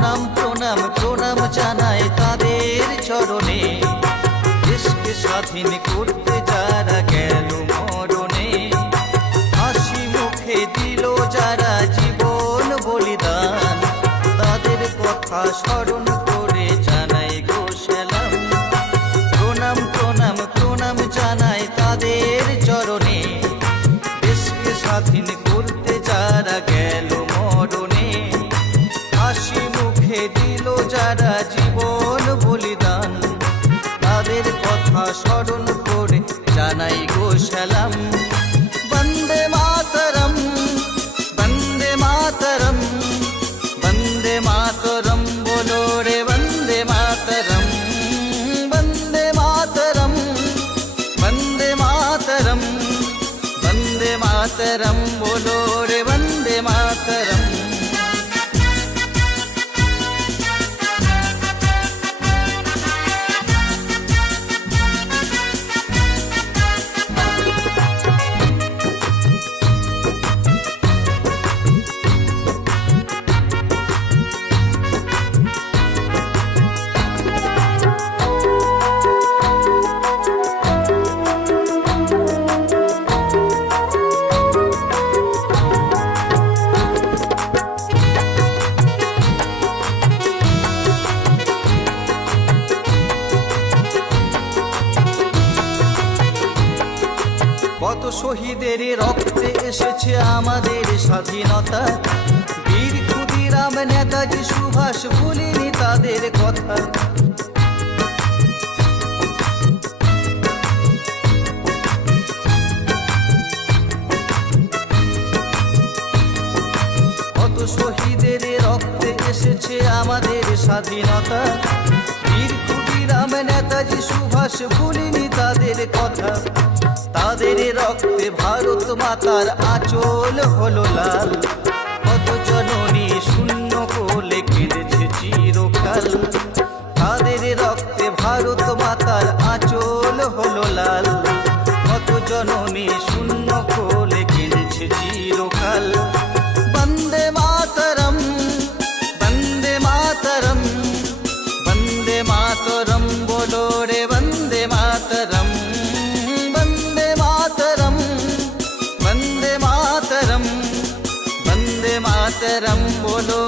প্রণাম প্রণাম প্রণাম জানাই তাদের চরণে, দেশকে স্বাধীন করতে যারা গেল মরণে। হাসি মুখে দিল যারা জীবন বলিদান, তাদের কথা স্মরণ করে জানাই গো সালাম। প্রণাম প্রণাম প্রণাম জানাই তাদের চরণে, দেশকে স্বাধীন করতে যারা গেল মরণে। হাসি মুখে দিল যারা জীবন বলিদান, তাদের কথা স্মরণ করে জানাই গো সালাম। বন্দে মাতরম, বন্দে মাতরম, বন্দে মাতরম বলো রে বন্দে মাতরম। বন্দে মাতরম, বন্দে মাতরম, বন্দে মাতরম বলো রে বন্দে মাতরম। কত শহীদের রক্তে এসেছে আমাদের স্বাধীনতা, বীর ক্ষুদিরাম নেতাজি সুভাষ ভুলিনি তাদের কথা। কত শহীদের রক্তে এসেছে আমাদের স্বাধীনতা, বীর ক্ষুদিরাম নেতাজি সুভাষ ভুলিনি তাদের কথা। তাদের রক্তে ভারত মাতার আঁচল হলো লাল, কত জননী শূন্য কোলে কেঁদেছে চিরকাল। তাদের রক্তে ভারত মাতার আঁচল হলো লাল, কত জননী শূন্য কোলে কেঁদেছে চিরকাল। বন্দে মাতরম, বন্দে মাতরম, বন্দে মাতরম বলো রে বন্দে মাতরম। বন্দে মাতরম, বন্দে মাতরম, বন্দে মাতরম বলো